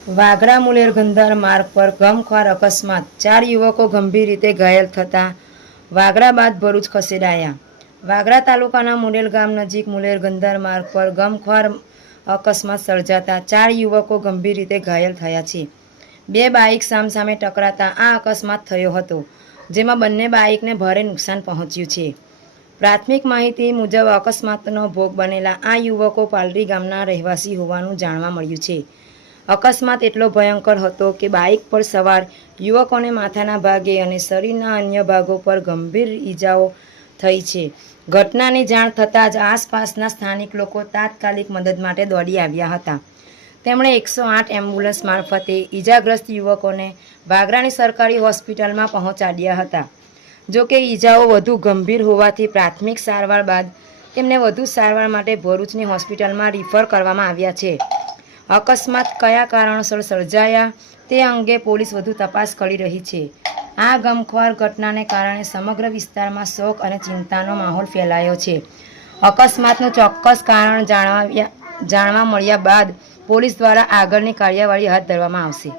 વાગરા મુલેર ગંધાર માર્ગ પર ગમખ્વાર અકસ્માત. ચાર યુવકો ગંભીર રીતે ઘાયલ થતા વાગરા બાદ ભરૂચ ખસેડાયા. વાગરા તાલુકાના મુલેર ગામ નજીક મુલેર ગંધાર માર્ગ પર ગમખ્વાર અકસ્માત સર્જાતા ચાર યુવકો ગંભીર રીતે ઘાયલ થયા છે. બે બાઇક સામસામે ટકરાતા આ અકસ્માત થયો હતો, જેમાં બંને બાઇકને ભારે નુકસાન પહોંચ્યું છે. પ્રાથમિક માહિતી મુજબ અકસ્માતનો ભોગ બનેલા આ યુવકો પાલડી ગામના રહેવાસી હોવાનું જાણવા મળ્યું છે. અકસ્માત એટલો ભયંકર હતો કે બાઇક પર સવાર યુવકોને માથાના ભાગે અને શરીરના અન્ય ભાગો પર ગંભીર ઈજાઓ થઈ છે. ઘટનાની જાણ થતાં જ આસપાસના સ્થાનિક લોકો તાત્કાલિક મદદ માટે દોડી આવ્યા હતા. તેમણે એકસો આઠ એમ્બ્યુલન્સ મારફતે ઈજાગ્રસ્ત યુવકોને વાગરાની સરકારી હોસ્પિટલમાં પહોંચાડ્યા હતા. જોકે ઈજાઓ વધુ ગંભીર હોવાથી પ્રાથમિક સારવાર બાદ તેમને વધુ સારવાર માટે ભરૂચની હોસ્પિટલમાં રિફર કરવામાં આવ્યા છે. અકસ્માત કયા કારણોસર સર્જાયા તે અંગે પોલીસ વધુ તપાસ કરી રહી છે. આ ગમખ્વાર ઘટનાને કારણે સમગ્ર વિસ્તારમાં શોક અને ચિંતાનો માહોલ ફેલાયો છે. અકસ્માતનું ચોક્કસ કારણ જાણવા જાણવા મળ્યા બાદ પોલીસ દ્વારા આગળની કાર્યવાહી હાથ ધરવામાં આવશે.